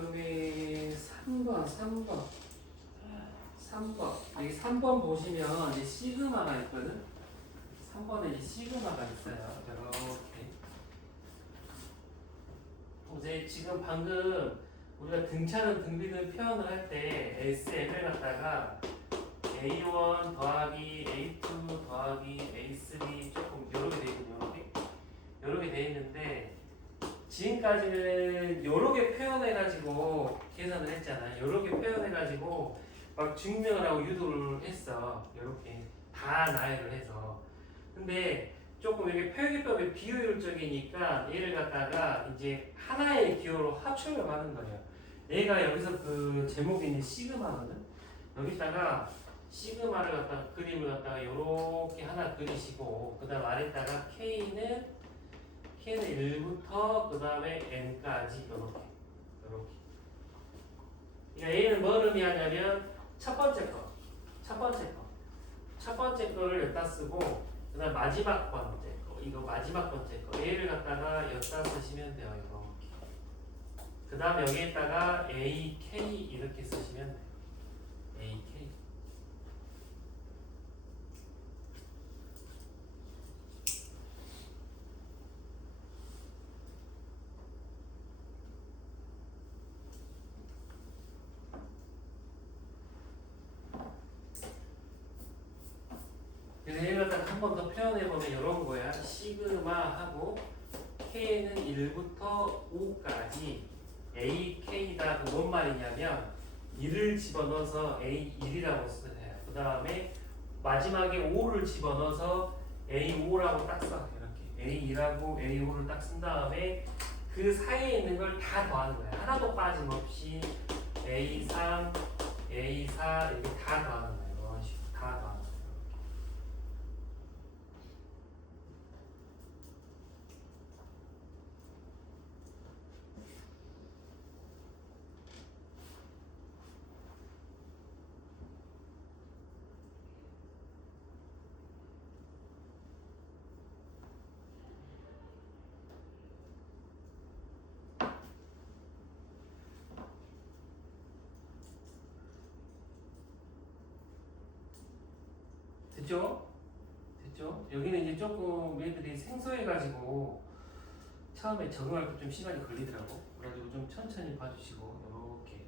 그다음에 3번. 여기 3번 보시면 이제 시그마가 있거든. 3번에 이제 시그마가 있어요. 이렇게. 이제 지금 방금 우리가 등차는 등비를 표현을 할 때 SM을 갖다가 A1 더하기 A2 더하기 A3 조금 요렇게 돼 있거든요. 요렇게 돼 있는데 지금까지는 요렇게 표현해가지고 계산을 했잖아요. 요렇게 표현해가지고 막 증명을 하고 유도를 했어. 요렇게 다 나열을 해서. 근데 조금 이게 표기법이 비효율적이니까 얘를 갖다가 이제 하나의 기호로 합쳐려고 하는 거예요. 얘가 여기서 그 제목이 이제 시그마거든. 여기다가 시그마를 갖다가 그림을 갖다가 요렇게 하나 그리시고 그 다음 아래다가 K는 1부터 그 다음에 N까지 요렇게. 그러니까 얘는 뭘 의미하냐면 첫 번째 거를 여기다 쓰고 그 다음 마지막 번째 거 이거 마지막 번째 거 얘를 갖다가 여기다 쓰시면 돼요. 이거. 그 다음 여기에다가 AK 이렇게 쓰시면 돼요. AK. 그래서 얘를 갖다가 한 번 더 표현해보면 이런 거야. 시그마하고 K는 1부터 5까지 AK다. 그 뭔 말이냐면 1을 집어넣어서 A1이라고 써야 돼요. 그 다음에 마지막에 5를 집어넣어서 A5라고 딱 써. 이렇게 A2라고 A5를 딱 쓴 다음에 그 사이에 있는 걸 다 더하는 거야. 하나도 빠짐없이 A3, A4 이렇게 다 더하는 거야. 이런 식으로 다 더하는 거야. 됐죠? 됐죠? 여기는 이제 조금 얘들이 생소해가지고 처음에 적응할 때 좀 시간이 걸리더라고. 그래가지고 좀 천천히 봐주시고 이렇게.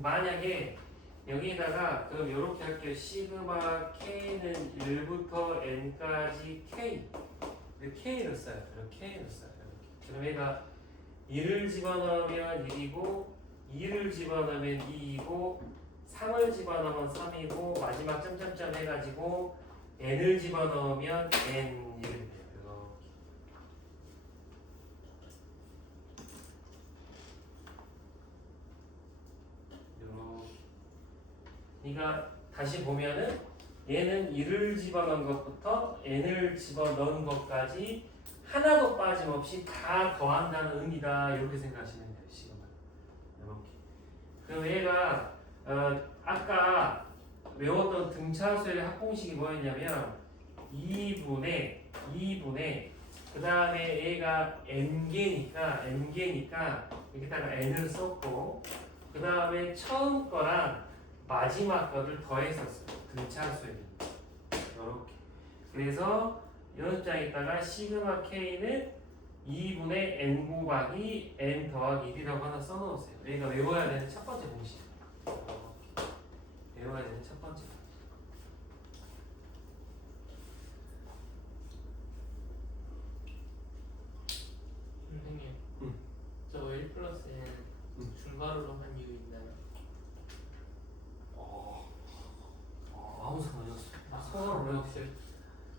만약에 여기다가 그럼 이렇게 할게요. 시그마 K는 1부터 N까지 K. K를 써요. 이렇게. 그럼 얘가 1을 집어넣으면 1이고 2를 집어넣으면 2이고 3을 집어넣으면 3이고 마지막 점점점 해가지고 n을 집어넣으면 n 이렇게 돼요. 이렇게. 그러니까 다시 보면은 얘는 1을 집어넣은 것부터 n을 집어넣은 것까지 하나도 빠짐없이 다 더한다는 의미다. 이렇게 생각하시면 돼요. 지금은 이렇게. 그럼 얘가 아까 외웠던 등차수의 합공식이 뭐였냐면 2분의 그 다음에 얘가 n개니까 여기다가 n을 썼고 그 다음에 처음 거랑 마지막 거를 더했었어요. 등차수에 이렇게. 그래서 연습장에다가 시그마 k는 2분의 n 곱하기 n 더하기 1이라고 하나 써놓으세요. 얘가 외워야 되는 첫 번째 공식. 외워야 되는 첫 번째. 선생님, 응. 저 1 플러스는 중괄호로 한 이유 있나요? 아무 상관이 없어. 서가로 외웠어요.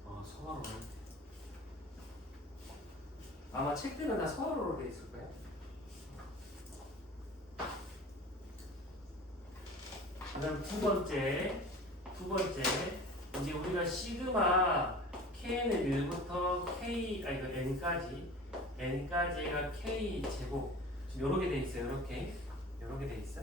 서가로 외웠대. 아마 책들은 다 서가로로 돼 있을 거예요. 그다음 두 번째 이제 우리가 시그마 k는 1부터 k n까지가 k 제곱 지금 요렇게 돼 있어요. 요렇게 돼 있어.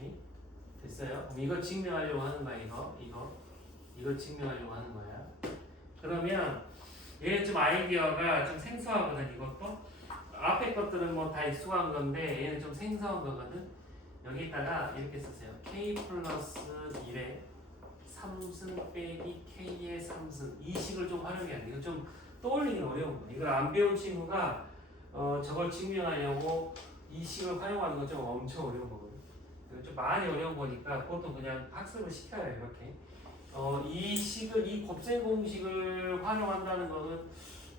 이렇게 됐어요. 그럼 이거 증명하려고 하는 거야. 이거 증명하려고 하는 거야. 그러면 얘 좀 아이디어가 좀 생소하거든. 이것도 앞에 것들은 뭐 다 익숙한 건데 얘는 좀 생소한 거거든. 여기다가 이렇게 쓰세요. k 플러스 1에 3승 빼기 k의 3승 이 식을 좀 활용해야 돼. 이거 좀 떠올리기 어려운 거야. 이걸 안 배운 친구가 저걸 증명하려고 이 식을 활용하는 건 좀 엄청 어려운 거거든. 좀 많이 어려운 거니까 그것도 그냥 학습을 시켜야 해. 이렇게 이 식을 이 곱셈 공식을 활용한다는 거는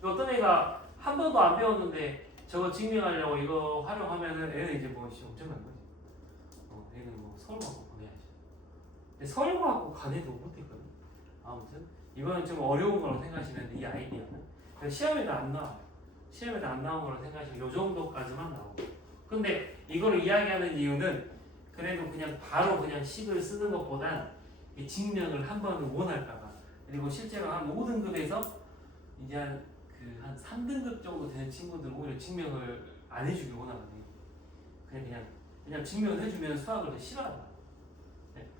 어떤 애가 한 번도 안 배웠는데 저거 증명하려고 이거 활용하면은 애는 이제 뭐 엄청난 거지. 애는 뭐 서울하고 보내야지. 근데 서울하고 간에도 못했거든. 아무튼 이거는 좀 어려운 거라고 생각하시면 돼. 이 아이디어는 시험에도 안 나와요. 시험에도 안 나온 거라고 생각하시면 요 정도까지만 나오고. 근데 이걸 이야기하는 이유는 그래도 그냥 바로 그냥 식을 쓰는 것보단 이 증명을 한 번은 원할까봐. 그리고 실제로 한 5등급에서 이제 한 3등급 정도 되는 친구들 오히려 증명을 안 해주길 원하거든요. 그냥 증명을 해주면 수학을 더 싫어한다.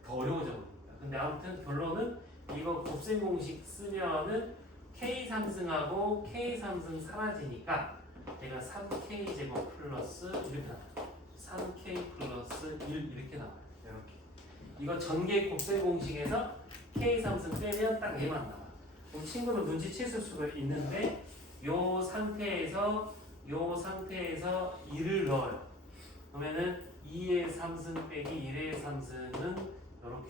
더 어려워져 버리니까. 근데 아무튼 결론은 이거 곱셈 공식 쓰면은 k 상승하고 k 상승 사라지니까 얘가 3k 제곱 플러스 이렇게 나와요. 3k 플러스 1 이렇게 나와요. 이렇게. 이거 전개 곱셈 공식에서 k 상승 빼면 딱 얘만 나와. 그럼 친구도 눈치챘을 수가 있는데 요 상태에서 2를 넣어요. 그러면은 2의 3승 빼기 1의 3승은 이렇게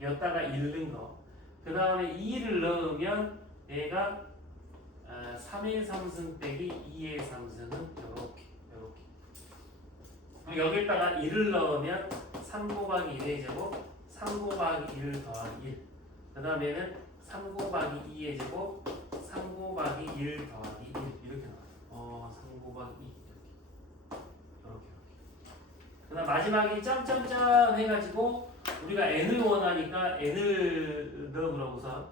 여기다가 1 넣은 거. 그 다음에 2를 넣으면 얘가 3의 3승 빼기 2의 3승은 이렇게. 여기다가 1을 넣으면 3 곱하기 1의 제곱 3 곱하기 1 더하기 1. 그 다음에는 3 곱하기 2의 제곱 3 곱하기 1 더하기 1 이렇게 나와요. 3 곱하기 2 이렇게. 그 다음 마지막에 점점점 해가지고 우리가 n을 원하니까 n을 넣어보라고서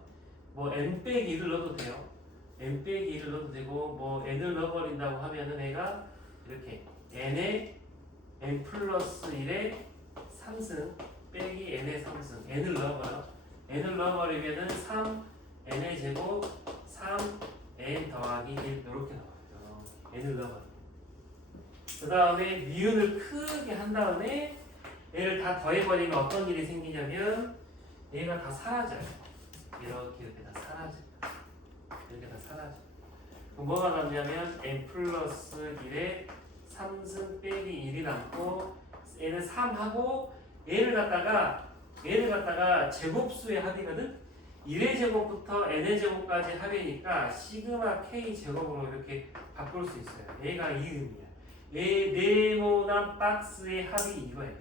뭐 n 빼기 1을 넣어도 돼요. n 빼기 1을 넣어도 되고 뭐 n을 넣어버린다고 하면은 애가 이렇게 n에 n 플러스 1의 3승 빼기 n의 3승 n을 넣어버려. n을 넣어버리면은 3 n의 제곱 3 n 더하기 1 이렇게 나와요. n을 넣어버려. 그 다음에 미분을 크게 한 다음에 얘를 다 더해버리면 어떤 일이 생기냐면 얘가 다 사라져요. 이렇게 다 사라져요. 이렇게 다 사라져요. 그럼 뭐가 남냐면 n 플러스 1에 3승 빼기 1이 남고 얘는 3하고 얘를 갖다가 제곱수의 합이거든. 1의 제곱부터 n의 제곱까지 합이니까 시그마 k 제곱으로 이렇게 바꿀 수 있어요. 얘가 이름이야. 얘 네모난 박스의 합이 이거예요.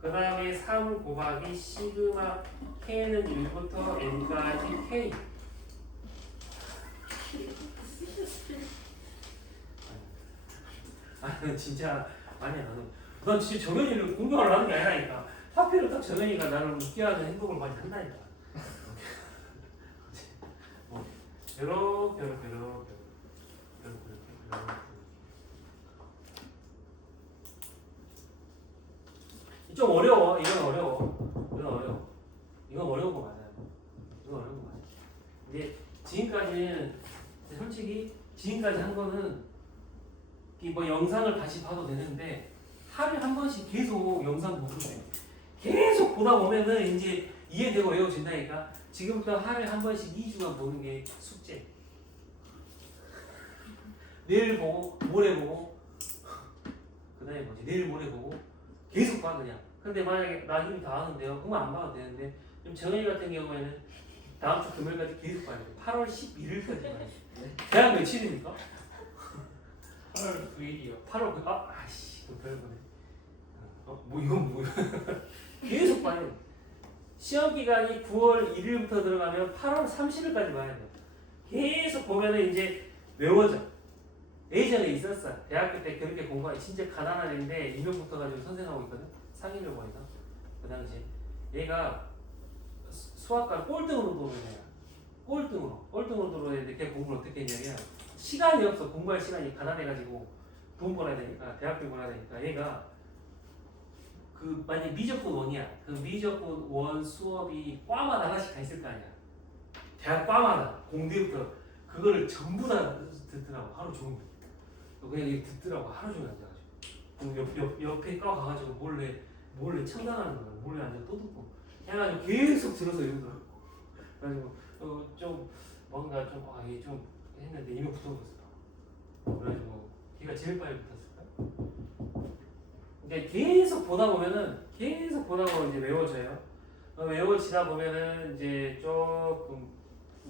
그 다음에 3 곱하기 시그마 k는 1부터 n까지 k. 진짜 아니야. 넌 진짜 정현이를 공부하러 하는 게 아니라니까. 하필은 딱 정현이가 나를 웃게 하는 행동을 많이 한다니까. 이렇게. 좀 어려워. 이건 어려워. 이건 어려운 거 맞아요. 이제 지금까지는 솔직히 지금까지 한 거는 뭐 영상을 다시 봐도 되는데 하루에 한 번씩 계속 영상 보고 돼. 계속 보다 보면은 이제 이해되고 외워진다니까. 지금부터 하루에 한 번씩 2주간 보는 게 숙제. 내일 보고 모레 보고 그다음에 뭐지 내일 모레 보고 계속 봐 그냥. 근데 만약에 나 힘이 다 하는데요. 그럼 안 봐도 되는데 좀 정현이 같은 경우에는 다음 주 금요일까지 계속 봐야 돼. 8월 11일까지 봐야 돼. 대학 며칠입니까? 8월 9일이요. 8월 아씨 그 별거네. 뭐 이건 뭐야? 계속 봐야 돼. 시험 기간이 9월 1일부터 들어가면 8월 30일까지 봐야 돼. 계속 보면은 이제 외워져. 예전에 있었어. 대학교 때 그렇게 공부하기 진짜 가난한 애인데 이명 붙어가지고 선생하고 있거든. 상임여고에서 그 당시에 얘가 수학과 꼴등으로 들어오는 애야. 꼴등으로 들어오는 애인데 걔 공부를 어떻게 했냐면 시간이 없어. 공부할 시간이 가난해가지고 돈 벌어야 되니까 대학교 벌어야 되니까 얘가 그 만약 미적분 원이야. 그 미적분 원 수업이 과마다 하나씩 다 있을 거 아니야. 대학 과마다 공대부터 그거를 전부 다 듣더라고 하루 종일. 그냥 이렇게 듣더라고 하루 종일 앉아가지고. 그럼 옆에 과 가가지고 몰래 참관하는 거야. 몰래 앉아 또 듣고. 해가지고 계속 들어서 이러더라고. 그래가지고 좀 뭔가 이게 좀 했는데 이미 붙어버렸어. 그래가지고 걔가 제일 빨리 붙었을까? 근데 계속 보다 보면 이제 외워져요. 외워지다 보면은 이제 조금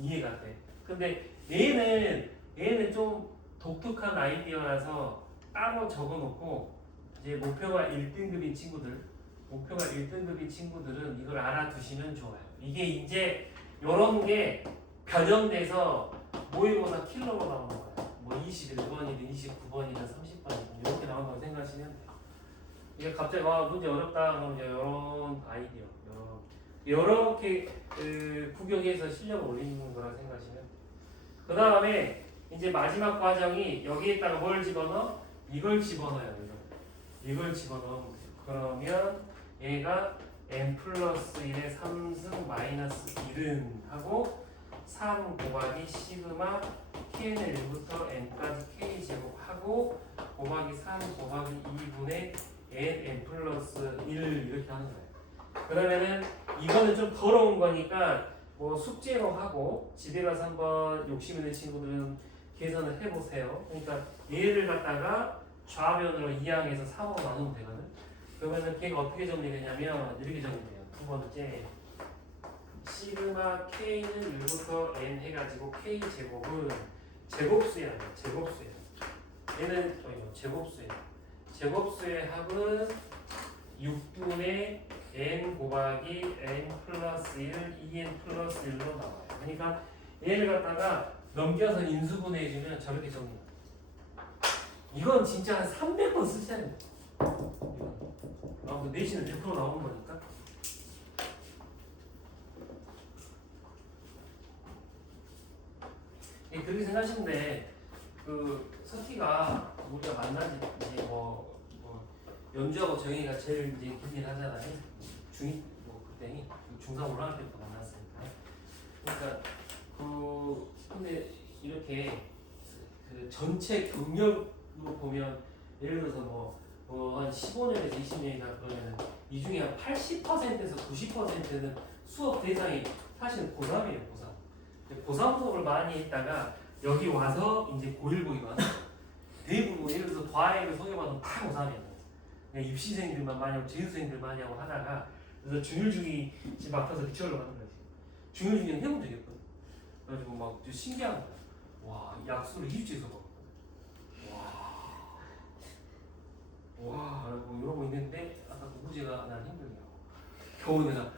이해가 돼. 근데 얘는 좀 독특한 아이디어라서 따로 적어놓고 이제 목표가 1등급인 친구들은 이걸 알아두시면 좋아요. 이게 이제 요런 게 변형돼서 모의고사 킬러로 나오는 거예요. 뭐 21번이든 29번이든 30번이든 이렇게 나온다고 생각하시면 돼요. 이게 갑자기 문제 어렵다 그러면 이제 이런 아이디어 이렇게 구경해서 실력을 올리는 거라 생각하시면 돼요. 그 다음에 이제 마지막 과정이 여기에다가 뭘 집어넣어? 이걸 집어넣어요. 이걸 집어넣으면 돼요. 그러면 얘가 n 플러스 1의 3승 마이너스 1은 하고 3 곱하기 시그마 k는 1부터 n까지 k 제곱하고 곱하기 3 곱하기 2분의 n 플러스 1 이렇게 하는 거예요. 그러면은 이거는 좀 더러운 거니까 뭐 숙제로 하고 집에 가서 한번 욕심 있는 친구들은 계산을 해보세요. 그러니까 얘를 갖다가 좌변으로 2항에서 3으로 나누면 되거든. 그러면은 걔가 어떻게 정리되냐면 이렇게 정리돼요. 두 번째 시그마 k는 1부터 n 해가지고 k 제곱은 제곱수야. 얘는 제곱수예요. 제곱수의 합은 6분의 n 곱하기 n 플러스 1 2n 플러스 1로 나와요. 그러니까 얘를 갖다가 넘겨서 인수분해해주면 저렇게 정리해요. 이건 진짜 한 300번 쓰셔야 돼요. 내신은 100% 나오는 거니까. 그렇게 생각하시면 돼. 서티가 우리가 만난 지 이제 연주하고 정희가 제일 이제 길긴 하잖아요. 중2 그때니 중3 올라갈 때부터 만났으니까. 그러니까 근데 이렇게 전체 경력으로 보면 예를 들어서 한 15년에서 20년이나 그러면은 이 중에 한 80%에서 90%는 수업 대상이 사실 고3이에요. 고3 수업을 많이 했다가 여기 와서 이제 고1, 고2가 하는 거예요. 대부분 예를 들어서 과외를 소개받으면 다 고3이에요. 입시생들만 많이 하고 재수생들 많이 하고 하다가 그래서 중일중이 집 앞에서 기초를 하는 거지. 중일중이는 해본 적이 없거든. 그래가지고 막 신기한 거야. 와, 약수를 2주에서 봐. 와, 이러고 있는데 아까 그 문제가 난 힘들냐고. 겨우 내가 이제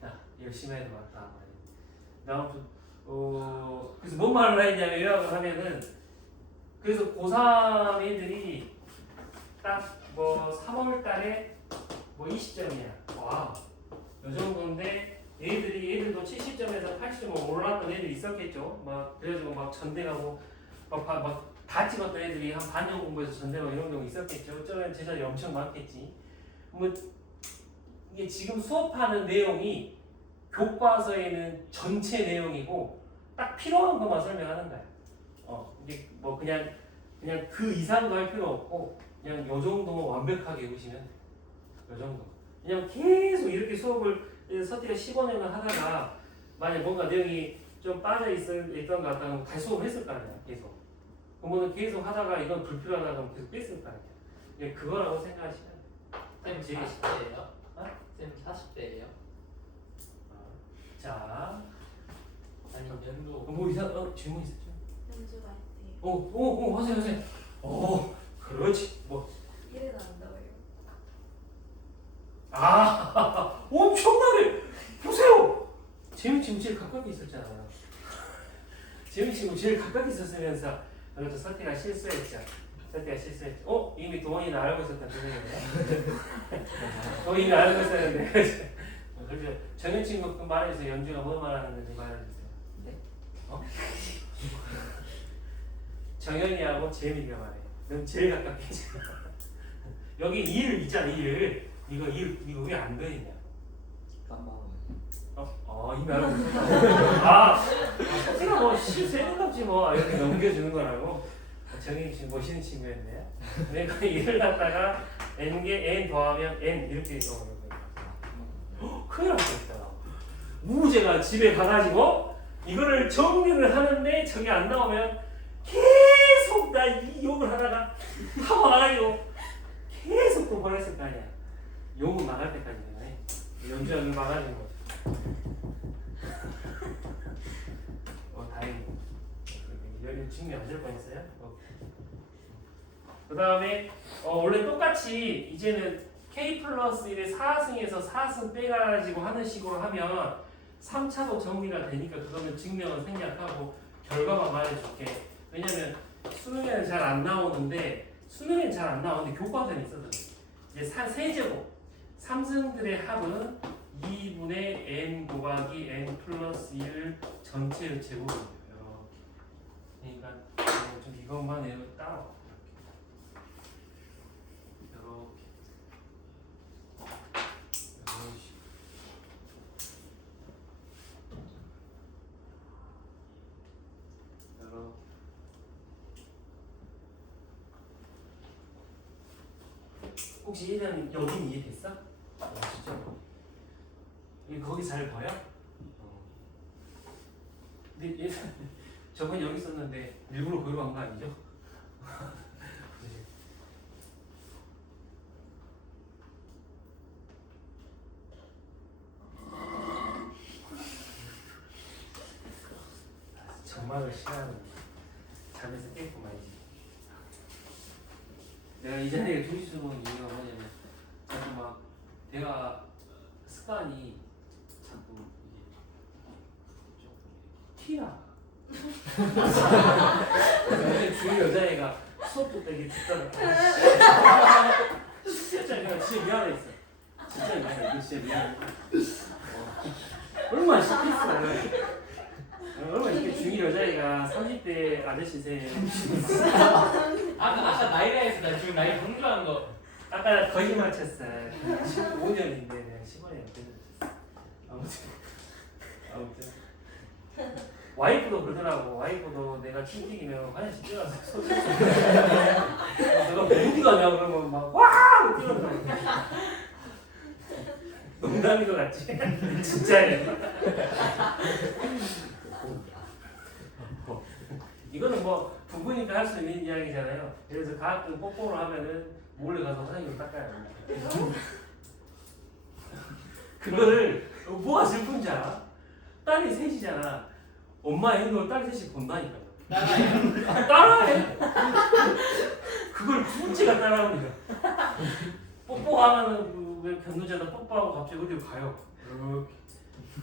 됐다. 열심히 해야 되겠다. 아무튼 그래서 뭔 말을 했냐면 요약을 하면은 그래서 고3 애들이 딱 3월달에 20점이야. 와, 요 정도인데 애들도 70점에서 80점 올라왔던 애들이 있었겠죠. 그래가지고 전대 가고 다 찍었던 애들이 한 반년 공부해서 전대 가고 이런 경우 있었겠죠. 어쩌면 제자리 엄청 많겠지. 이게 지금 수업하는 내용이 교과서에는 전체 내용이고 딱 필요한 것만 설명하는 거야. 이게 그냥 그 이상도 할 필요 없고 그냥 요 정도 완벽하게 보시면 돼요. 요 정도. 그냥 계속 이렇게 수업을 서티가 15년을 하다가 만약 뭔가 내용이 좀 빠져 있던 것 같다면 다시 수업을 했을 거 아니야. 계속. 그러면 계속 하다가 이건 불필요하다 그러면 계속 뺐을 거 아니야. 그거라고 생각하시면 돼요. 쌤 40대예요? 쌤 40대예요? 자, 아니 연도 질문 있었죠? 연주가 있대요. 하세요. 그렇지. 이래 나온다고요? 엄청나게 보세요. 재미 친구 제일 가깝게 있었잖아요. 재미 친구 제일 가깝게 있었으면서 그래도 서티가 실수했죠. 이미 동원이는 알고 있었던 분이에요. 이미 알고 있었는데. 그래서 정현 친구 그 말해주세요. 연주가 뭐 말하는 건지 말해주세요. 네? 정현이하고 재미가 말해. 넌 제일 가깝게 있잖아. 여기 2를 있잖아. 2를. 이거 왜 안 그리냐? 깜빡하고. 이미 알고 있었다. 석진아 뭐 세는갑지 뭐 이렇게 넘겨주는 거라고. 정이 지금 멋있는 친구였네요. 내가 이를 갖다가 n 더하면 n 이렇게 넣어놓은 거예요. 큰일 날 뻔했다. 우재가 집에 가가지고 이거를 정리를 하는데 저게 안 나오면 계속 나 이 욕을 하다가 하고 나가지고 계속 또 보냈을 거 아니야. 욕은 나갈 때까지는 연주하는 막아주는 거. 다행히 여기 증명 안 될 뻔했어요. 그 다음에 원래 똑같이 이제는 k 플러스 1의 4승에서 4승 빼가지고 하는 식으로 하면 3차도 정리가 되니까 그거는 증명은 생략하고 결과만 말해줄게. 왜냐면 수능에는 잘 안 나오는데 교과서는 있어서 이제 세제곱 3승들의 합은 2분의 n 곱하기 n 플러스 1 전체의 제곱이에요. 그러니까 좀 이것만 따라. 혹시 일단 여긴 이해됐어? 진짜? 거기 잘 보여? 근데 저번 여기 있었는데 일부러 거기로 간 거 아니죠? 정말을 싫어하는 잠에서 깼구만이지. 내가 이 자리에 둘이 쓰는 이유가 뭐냐면 자꾸 막 대화 습관이 자꾸 이게 좀 티나. 근데 주위 여자애가 수업도 되게 듣다가 진짜 내가 진짜 미안했어. 진짜 미안해. 이거 진짜 미안해. 얼마나 시켰어. 얼마나 이렇게 중이 여자애가 30대 아저씨 세. 아까 나이라에서 나 지금 나이 강조한 거. 아까 거짓말 쳤어. 15년인데 내가 15년 쳤어. 아무튼 와이프도 그러더라고. 와이프도 내가 튕기기면 화장실 뛰어가서 소리 내가 어디 가냐 그러면 막 와! 뛰어들어. 농담인 것 같지? 진짜예요. 이거는 뭐 부부니까 할 수 있는 이야기잖아요. 그래서 가끔 뽀뽀를 하면은 몰래 가서 화장실 닦아야 합니다. 그거를 뭐가 슬픈지 알아? 딸이 셋이잖아. 엄마의 행동을 딸이 셋이 본다니까. 따라해. 그걸 둘째가 따라하니까. 뽀뽀하면은 왜 견도자다 뽀뽀하고 갑자기 어디로 가요.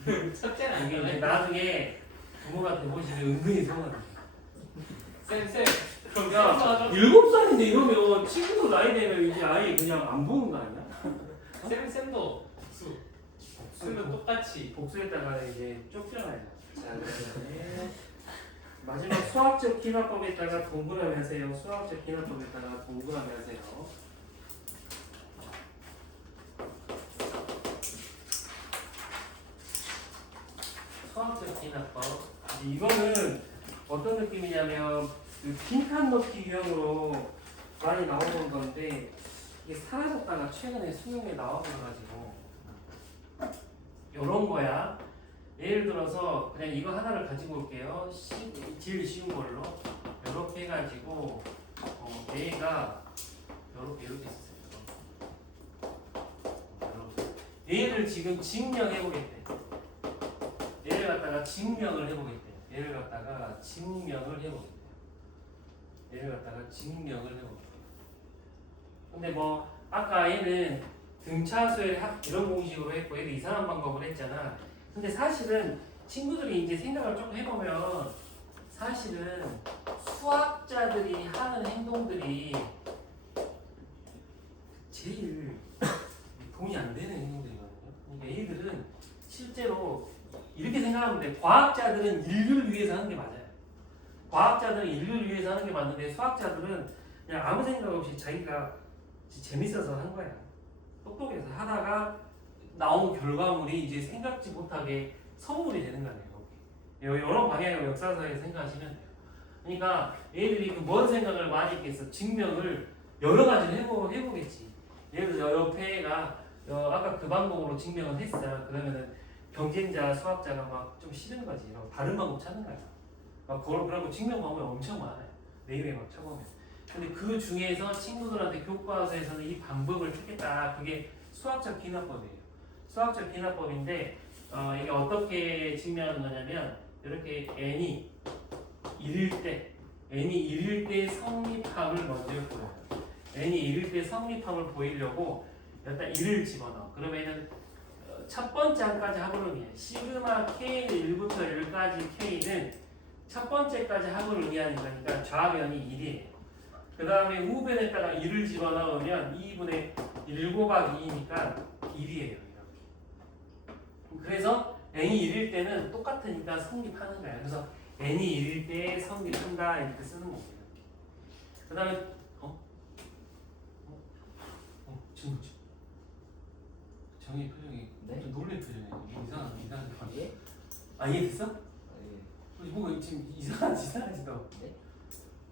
이렇게. 첫째는 이게 이제 나중에 부모가 돼보시면 은근히 서운하다. 쌤 그럼 야, 7살인데 이러면 친구들 나이 되면 이제 아예 그냥 안 보는 거 아니야? 쌤도 수는 똑같이 복수했다가 이제 쫓겨나요. 자, 그다음에 마지막 수학적 기납법에다가 동그라미 하세요. 수학적 기납법에다가 동그라미 하세요. 수학적 기납법. 이거는 어떤 느낌이냐면 그 빈칸 넣기 유형으로 많이 나오는 건데 이게 사라졌다가 최근에 수능에 나와버려가지고 요런 거야. 예를 들어서 그냥 이거 하나를 가지고 올게요. 제일 쉬운 걸로 이렇게 해가지고 A가 이렇게 있었어요. 얘를 지금 증명해보겠대. 얘를 갖다가 증명을 해보겠대. 얘를 갖다가 증명을 해보겠대. 근데 뭐 아까 얘는 등차수의 합 이런 공식으로 했고 얘도 이상한 방법을 했잖아. 근데 사실은 친구들이 이제 생각을 조금 해보면 사실은 수학자들이 하는 행동들이 제일 돈이 안 되는 행동들이거든요. 그러니까 얘들은 실제로 이렇게 생각하면 돼. 과학자들은 인류를 위해서 하는 게 맞아요. 과학자들은 인류를 위해서 하는 게 맞는데 수학자들은 그냥 아무 생각 없이 자기가 재밌어서 한 거야. 똑똑해서 하다가 나온 결과물이 이제 생각지 못하게 선물이 되는 거예요. 이런 방향으로 역사서에 생각하시면 돼요. 그러니까 얘들이 그 뭔 생각을 많이 했겠어. 증명을 여러 가지를 해보겠지. 예를 들어 옆에 애가 아까 그 방법으로 증명을 했어. 그러면은 경쟁자 수학자가 막 좀 싫은 거지. 다른 방법 찾는 거야. 막 그러고 증명 방법이 엄청 많아요. 네이버에 막 쳐보면. 근데 그 중에서 친구들한테 교과서에서는 이 방법을 택했다. 그게 수학적 기납법이에요. 수학적 기납법인데 이게 어떻게 증명하는 거냐면 이렇게 n이 1일 때 성립함을 먼저 보여요. n이 1일 때 성립함을 보이려고 일단 1을 집어넣어. 그러면은 첫 번째 한까지 합을 의미해. 시그마 k는 1부터 1까지 k는 첫 번째까지 합을 의미하는 거니까 좌변이 1이에요. 그 다음에 우변에다가 1을 집어넣으면 2분의 1 곱하기 2니까 1이에요. 이렇게. 그래서 n이 1일 때는 똑같으니까 성립하는 거예요. 그래서 n이 1일 때 성립한다 이렇게 쓰는 거예요. 그 다음에 지금 정의 표정이 네? 좀 놀란 표정이에요. 이상한 예? 아 이해됐어? 예. 뭐가 지금 이상하지 너? 네?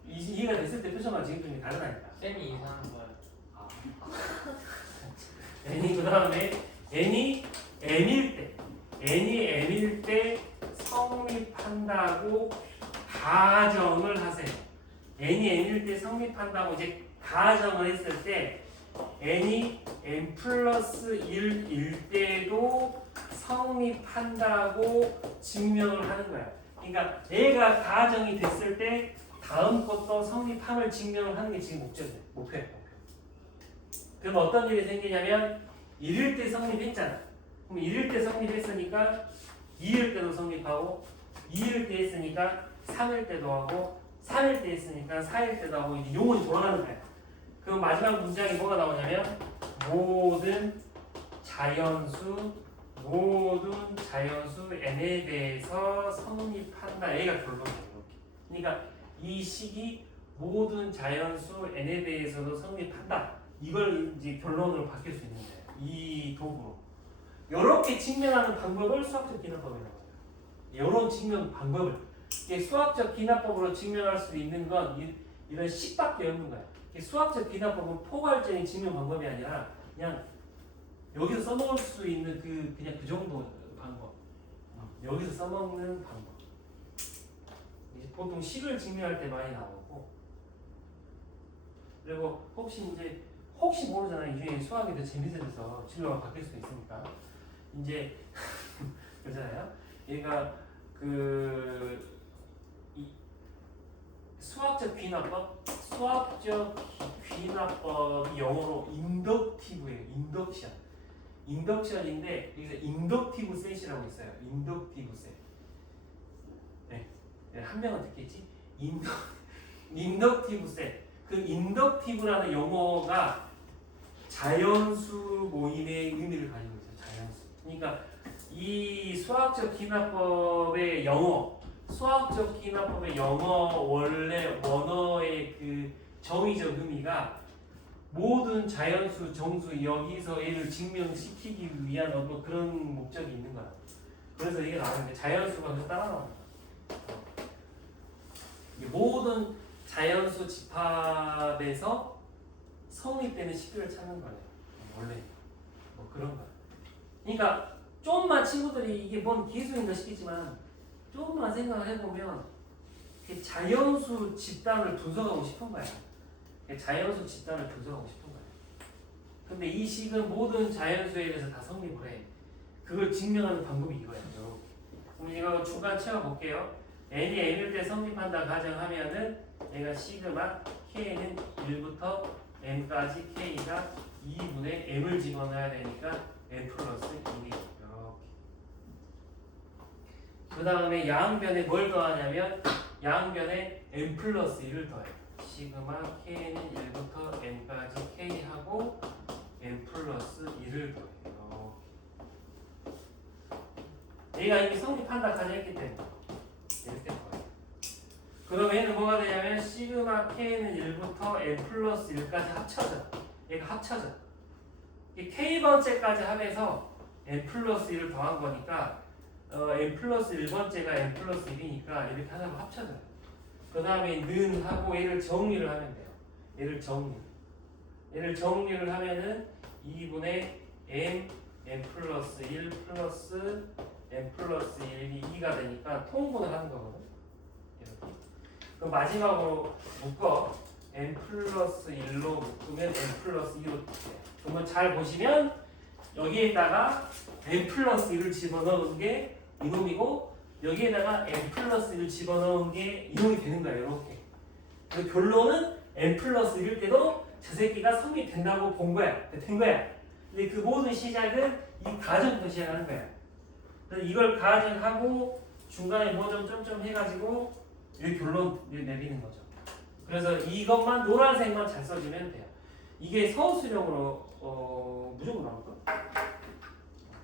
이해가 됐을 때 표정과 지금 표정이 다르다니까. 쌤이 이상한 거야. n이 그 다음에 n이 m일 때 성립한다고 가정을 하세요. n이 m일 때 성립한다고 이제 가정을 했을 때 n이 n 플러스 1일 때도 성립한다고 증명을 하는 거야. 그러니까 얘가 가정이 됐을 때 다음 것도 성립함을 증명을 하는 게 지금 목표예요. 그럼 어떤 일이 생기냐면 1일 때 성립했잖아. 그럼 1일 때 성립했으니까 2일 때도 성립하고 2일 때 했으니까 3일 때도 하고 3일 때 했으니까 4일 때도 하고 이제 용은 돌아가는 거야. 그럼 마지막 문장이 뭐가 나오냐면 모든 자연수 n에 대해서 성립한다. 얘가 결론이에요. 그러니까 이 식이 모든 자연수 n에 대해서도 성립한다. 이걸 이제 결론으로 바뀔 수 있는 거예요. 이 도구로. 이렇게 증명하는 방법을 수학적 기납법이라고 해요. 이런 증명 방법을. 이게 수학적 기납법으로 증명할 수 있는 건 이런 식밖에 없는 거야. 수학적 기납법은 포괄적인 증명 방법이 아니라 그냥 여기서 써먹을 수 있는 그냥 그 정도 방법. 여기서 써먹는 방법. 이제 보통 식을 증명할 때 많이 나오고, 그리고 혹시 모르잖아요. 이 중에 수학이 더 재밌어져서 진로가 바뀔 수도 있으니까. 이제 그렇잖아요. 얘가 수학적 귀납법이 영어로 인덕티브예요. 인덕션인데 여기서 인덕티브 셋이라고 있어요. 인덕티브 셋. 네, 한 명은 듣겠지? 인덕티브 셋. 그 인덕티브라는 용어가 자연수 모임의 의미를 가지고 있어요. 자연수. 그러니까 이 수학적 기납법의 영어 원래 원어의 그 정의적 의미가 모든 자연수, 정수 여기서 얘를 증명시키기 위한 어떤 그런 목적이 있는 거야. 그래서 이게 나오는데 자연수가 계속 따라 나옵니다. 모든 자연수 집합에서 성립되는 식들을 찾는 거예요. 원래 뭐 그런 거야. 그러니까 조금만 친구들이 이게 뭔 기술인가 싶겠지만 조금만 생각을 해보면 자연수 집단을 분석하고 싶은 거야. 자연수 집단을 분석하고 싶은 거야. 근데 이 식은 모든 자연수에 대해서 다 성립을 해. 그걸 증명하는 방법이 이거예요. 그럼 이거 중간 채워볼게요. n이 n일 때 성립한다 가정하면은 얘가 시그마 k는 1부터 n까지 k가 2분의 m을 집어넣어야 되니까 n 플러스 1이 이렇게. 그 다음에 양변에 뭘 더하냐면 양변에 n 플러스 1을 더해요. 시그마 k는 1부터 n까지 k하고 n 플러스 1을 더해요. 얘가 이미 성립한다 가정했기 때문에 이렇게 더해요. 그럼 얘는 뭐가 되냐면 시그마 k는 1부터 n 플러스 1까지 합쳐져. 얘가 합쳐져. 이 K번째까지 하면서 n 플러스 1을 더한 거니까 n 플러스 1번째가 n 플러스 1이니까 이렇게 하나로 합쳐져요. 그 다음에 는 하고 얘를 정리를 하면 돼요. 얘를 정리를 하면은 2분의 n 플러스 1 플러스 n 플러스 1이 2가 되니까 통분을 하는 거거든. 이렇게. 그럼 마지막으로 묶어. n 플러스 1로 묶으면 n 플러스 2로 돼요. 그러면 잘 보시면 여기에다가 n 플러스 1을 집어넣은 게 이놈이고 여기에다가 n 플러스 1을 집어넣은 게 이놈이 되는 거예요. 이렇게. 그 결론은 n 플러스 1일 때도 저 새끼가 성립된다고 본 거야. 된 거야. 근데 그 모든 시작은 이 가정부터 시작하는 거야. 그래서 이걸 가정하고 중간에 뭐 좀 점점 해가지고 이 결론 내리는 거죠. 그래서 이것만 노란색만 잘 써주면 돼요. 이게 서술형으로 무조건 나올까?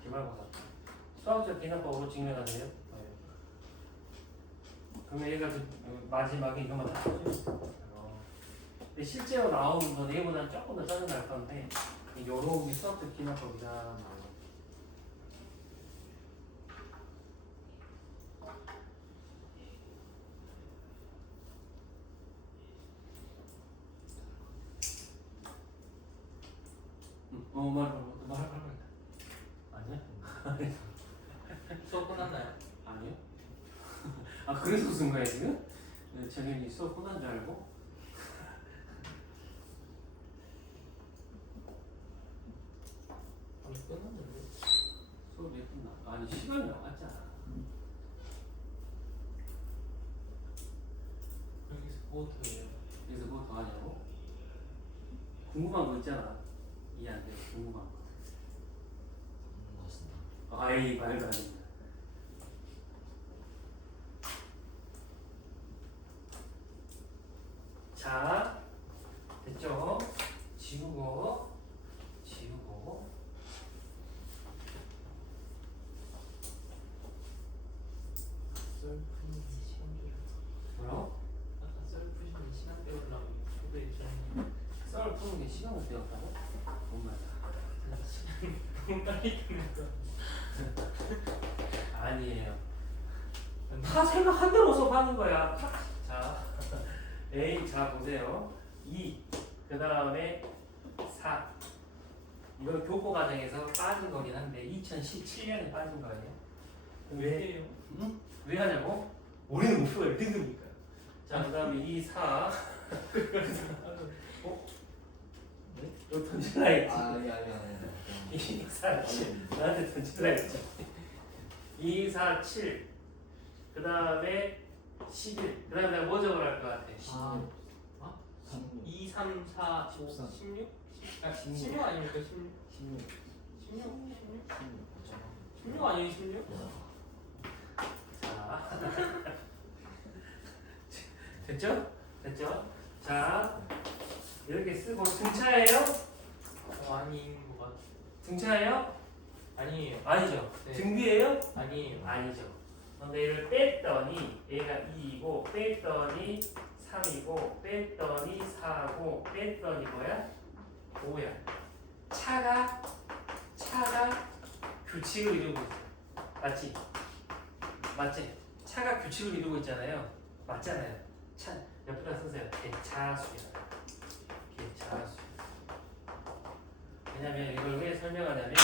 기말고사 수학적 기능법으로 증명하네요. 그러면 얘가 마지막에 이것만 다 써주면 돼요. 근데 실제로 나오는 건 얘보다는 조금 더 짜증날 건데 요런 게 수학적 기능법이다 나와요. 뭐할 거야? 아니야? 수업 끝났나요? 아니요? 아 그래서 웃은 거야 지금? 정현이 수업 끝난 줄 알고? 아니 끝났는데. 수업 왜 끝나? 아니 시간이 나왔잖아. 여기서 뭐더해요? 그래서 뭐 더 하냐고? 궁금한 거 있잖아. 이해 안 돼. 궁금한 거. 맞습니다. 아이 말도 안 된다. 자, 됐죠? 지우고 썰 푸는 시간 배울. 뭐라고? 아까 썰 푸시는 시간 배우려고 초대 좀. 썰 푸는 게 시간을 때웠다고? 뭔 말이야? 너무 빨리 끝냈어. 아니에요. 다 생각한 대로 수업하는 거야. 자, A 자 보세요. 2, 그 다음에 4. 이건 교과 과정에서 빠진 거긴 한데 2017년에 빠진 거예요. 왜요? 응? 왜 하냐고? 우리는 목표가 1등급이니까. 자, 그 다음에 2, 4. 어? 네? 너 던질라 했지? 아니. 2, 4, 7. 나한테 던질라 했지? 2, 4, 7. 그 다음에 11. 그 다음에 내가 뭐 적으라 할 것 같아? 16. 2, 3, 4, 5, 14. 16? 16 아닙니까? 16? 16. 16? 16 아니에요? 16? 자. 됐죠? 됐죠? 자, 이렇게 쓰고 등차예요? 아닌 것 같아. 등차예요? 아니에요. 아니죠. 네. 등비예요? 아니에요. 아니죠. 근데 얘를 뺐더니 얘가 2이고 뺐더니 3이고 뺐더니 4고 뺐더니 뭐야? 5야. 차가 규칙을 이루고 있어. 맞지? 맞지? 차가 규칙을 이루고 있잖아요. 맞잖아요. 차 옆에다 쓰세요. 개차수야. 개차수. 왜냐면 이걸 왜 설명하냐면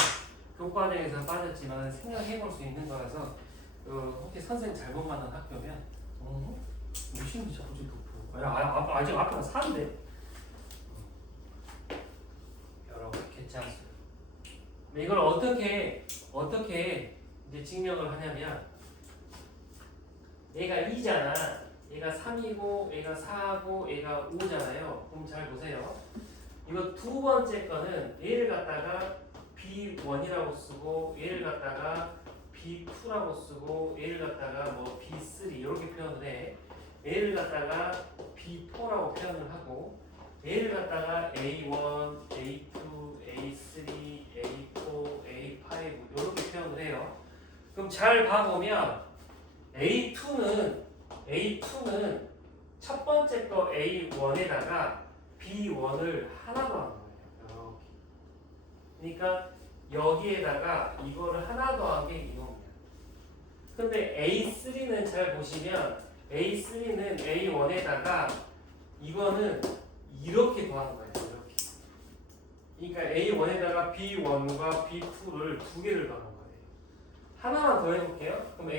교과정에서 빠졌지만 생각해볼 수 있는 거라서 혹시 선생님 잘못 만난 학교면 무슨 자꾸 좀 높여. 아직 앞에가 4인데. 여러분 개차수. 이걸 어떻게 이제 증명을 하냐면 얘가 2잖아. 얘가 3이고 얘가 4고 얘가 5잖아요. 그럼 잘 보세요. 이거 두 번째 거는 얘를 갖다가 B1이라고 쓰고 얘를 갖다가 B2라고 쓰고 얘를 갖다가 뭐 B3 이렇게 표현을 해. 얘를 갖다가 B4라고 표현을 하고 얘를 갖다가 A1, A2, A3, A4, A5 이렇게 표현을 해요. 그럼 잘 봐보면 A2는 첫 번째 거 A1에다가 B1을 하나 더한 거예요. 그러니까 여기에다가 이거를 하나 더한 게 이겁니다. 근데 A3는 잘 보시면 A3는 A1에다가 이거는 이렇게 더하는 거예요. 이렇게. 그러니까 A1에다가 B1과 B2를 두 개를 더하는 거예요. 하나만 더 해볼게요. 그럼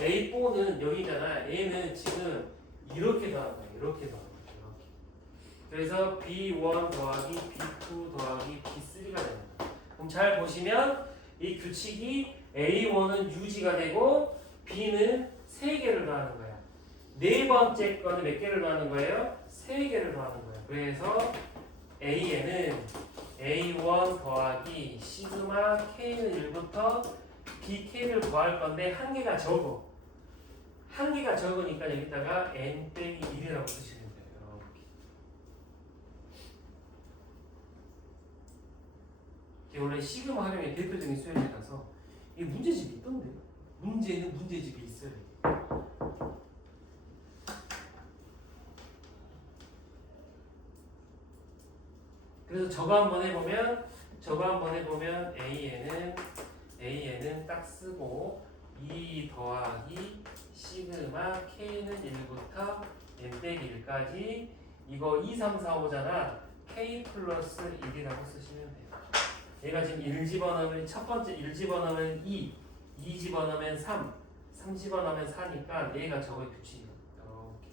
A4는 여기잖아. A는 지금 이렇게 더하는 거예요. 이렇게 더하는 거예요. 이렇게. 그래서 B1 더하기 B2 더하기 B3가 됩니다. 그럼 잘 보시면 이 규칙이 A1은 유지가 되고 B는 3개를 더하는 거야. 네 번째 거는 몇 개를 더하는 거예요? 3개를 더하는 거예요. 그래서 A에는 A1 더하기 시그마 K는 1부터 BK를 더할 건데 한 개가 적어. 한 개가 적으니까 여기다가 N 빼기 1이라고 쓰시면 돼요. 이렇게. 원래 시그마 활용의 대표적인 수열이라서 이 문제집이 있던데. 문제는 문제집이 있어요. 그래서 저거 한번 해보면 A에는 딱 쓰고 2 더하기 시그마 K는 1부터 N 빼기 1까지 이거 2, 3, 4, 5잖아. K 플러스 1이라고 쓰시면 돼요. 얘가 지금 1 집어넣으면 첫 번째 1 집어넣으면 2 집어넣으면 3 집어넣으면 4니까 얘가 저거의 규칙이에요. 이렇게.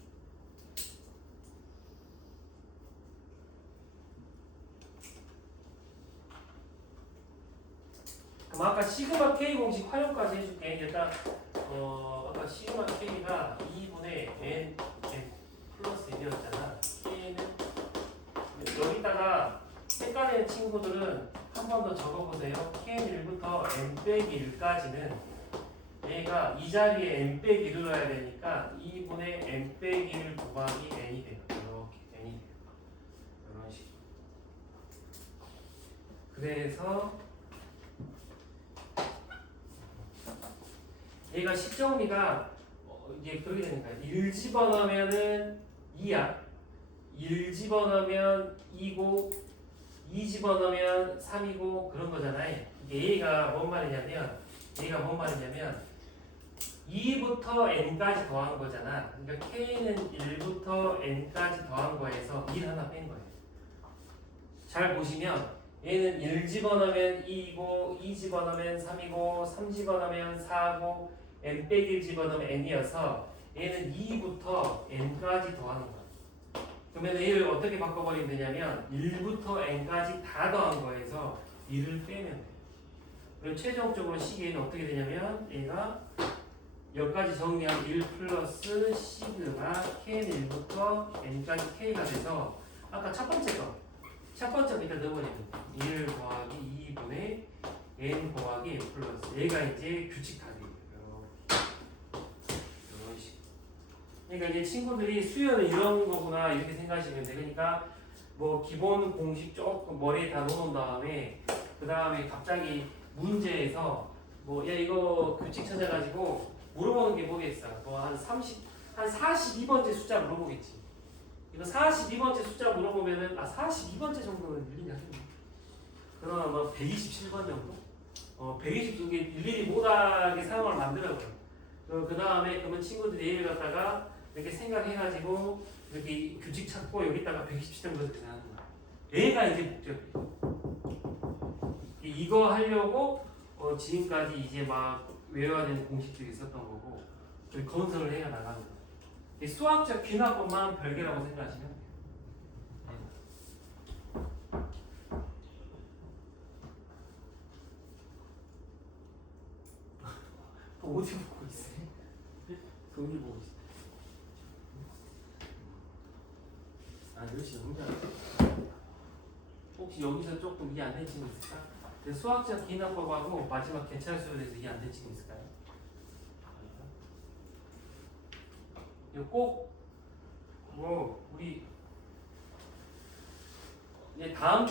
그럼 아까 시그마 K 공식 활용까지 해줄게. 일단 아까 시그마 K가 2분의 N 플러스 1이었잖아. K는 여기다가 헷갈리는 친구들은 한 번 더 적어보세요. K는 1부터 N 빼기 1까지는 얘가 이 자리에 N 빼기 1을 넣어야 되니까 2분의 N 빼기 1 곱하기 N이 돼요. 이렇게 N이 돼요. 이런 식으로. 그래서 얘가 식정리가 이게 그렇게 되니까 1 집어넣으면은 2야. 1 집어넣으면 2고 2 집어넣으면 3이고 그런 거잖아요. 얘가 뭔 말이냐면 2부터 n까지 더한 거잖아. 그러니까 k는 1부터 n까지 더한 거에서 1 하나 뺀 거예요. 잘 보시면 얘는 1 집어넣으면 2이고 2 집어넣으면 3이고 3 집어넣으면 4고 n 빼기 1 집어넣으면 n이어서 얘는 2부터 n까지 더하는 거예요. 그러면 얘를 어떻게 바꿔버리면 되냐면 1부터 n까지 다 더한 거에서 1을 빼면 돼요. 그리고 최종적으로 시계는 어떻게 되냐면 얘가 여기까지 정리하면 1 플러스 시그마 k는 1부터 n까지 k가 돼서 아까 첫 번째 밑에 넣어버리면 1 더하기 2분의 n 더하기 n 플러스 얘가 이제 규칙 답이에요. 이런 식으로. 그러니까 이제 친구들이 수열은 이런 거구나 이렇게 생각하시면 돼. 그러니까 뭐 기본 공식 조금 머리에 다 넣어놓은 다음에 그 다음에 갑자기 문제에서 뭐 야 이거 규칙 찾아가지고 물어보는 게 뭐겠어? 뭐 한 42번째 숫자 물어보겠지. 이거 42번째 숫자 물어보면은 42번째 정도는 일일이 하겠네. 그러면 뭐 127번 정도? 120개 일일이 못하게 사용을 만들어버려. 그 다음에 그러면 친구들이 얘를 갖다가 이렇게 생각해가지고 이렇게 규칙 찾고 여기다가 127 정도 계산하는 거야. 얘가 이제 목적이에요. 이거 하려고 지금까지 이제 막 외워야 되는 공식들이 있었던 거고 건설을 해야 나가는 거예요. 수학적 귀납법만 별개라고 생각하시면 돼요. 어디 보고 있어? 어디 보고 있어? 역시 너무 잘해. 혹시 여기서 조금 이해 안 된 친구 있을까? 수학적 기납법하고 마지막 개찰수에 대해서 이해 안 된 친구 있을까요? 이거 꼭 우리 다음